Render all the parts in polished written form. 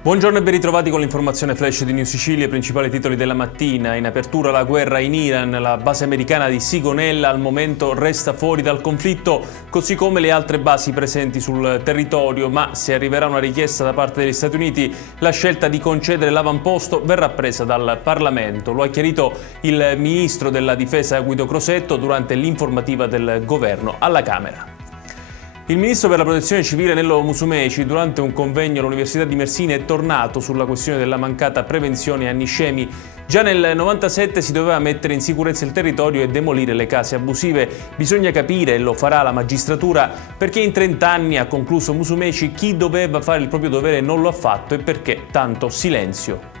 Buongiorno e ben ritrovati con l'informazione flash di News Sicilia, i principali titoli della mattina. In apertura la guerra in Iran, la base americana di Sigonella al momento resta fuori dal conflitto, così come le altre basi presenti sul territorio, ma se arriverà una richiesta da parte degli Stati Uniti, la scelta di concedere l'avamposto verrà presa dal Parlamento. Lo ha chiarito il ministro della Difesa Guido Crosetto durante l'informativa del governo alla Camera. Il ministro per la protezione civile Nello Musumeci, durante un convegno all'Università di Messina, è tornato sulla questione della mancata prevenzione a Niscemi. Già nel 1997 si doveva mettere in sicurezza il territorio e demolire le case abusive. Bisogna capire, e lo farà la magistratura, perché in 30 anni, ha concluso Musumeci, chi doveva fare il proprio dovere non lo ha fatto e perché tanto silenzio.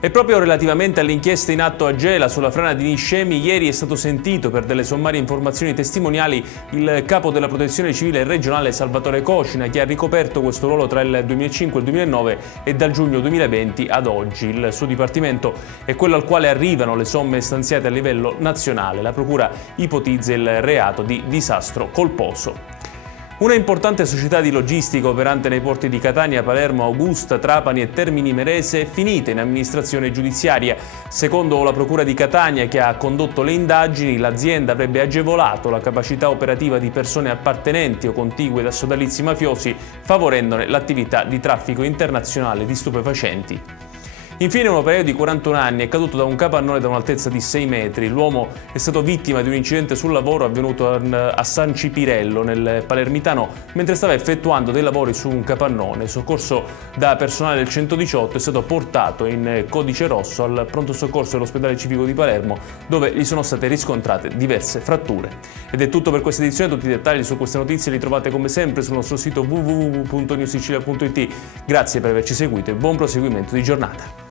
E proprio relativamente all'inchiesta in atto a Gela sulla frana di Niscemi, ieri è stato sentito per delle sommarie informazioni testimoniali il capo della protezione civile regionale Salvatore Cocina, che ha ricoperto questo ruolo tra il 2005 e il 2009 e dal giugno 2020 ad oggi. Il suo dipartimento è quello al quale arrivano le somme stanziate a livello nazionale. La procura ipotizza il reato di disastro colposo. Una importante società di logistica operante nei porti di Catania, Palermo, Augusta, Trapani e Termini Imerese è finita in amministrazione giudiziaria. Secondo la Procura di Catania, che ha condotto le indagini, l'azienda avrebbe agevolato la capacità operativa di persone appartenenti o contigue da sodalizi mafiosi, favorendone l'attività di traffico internazionale di stupefacenti. Infine, un operaio di 41 anni è caduto da un capannone da un'altezza di 6 metri. L'uomo è stato vittima di un incidente sul lavoro avvenuto a San Cipirello, nel Palermitano, mentre stava effettuando dei lavori su un capannone. Soccorso da personale del 118, è stato portato in codice rosso al pronto soccorso dell'ospedale civico di Palermo, dove gli sono state riscontrate diverse fratture. Ed è tutto per questa edizione. Tutti i dettagli su queste notizie li trovate come sempre sul nostro sito www.newsicilia.it. Grazie per averci seguito e buon proseguimento di giornata.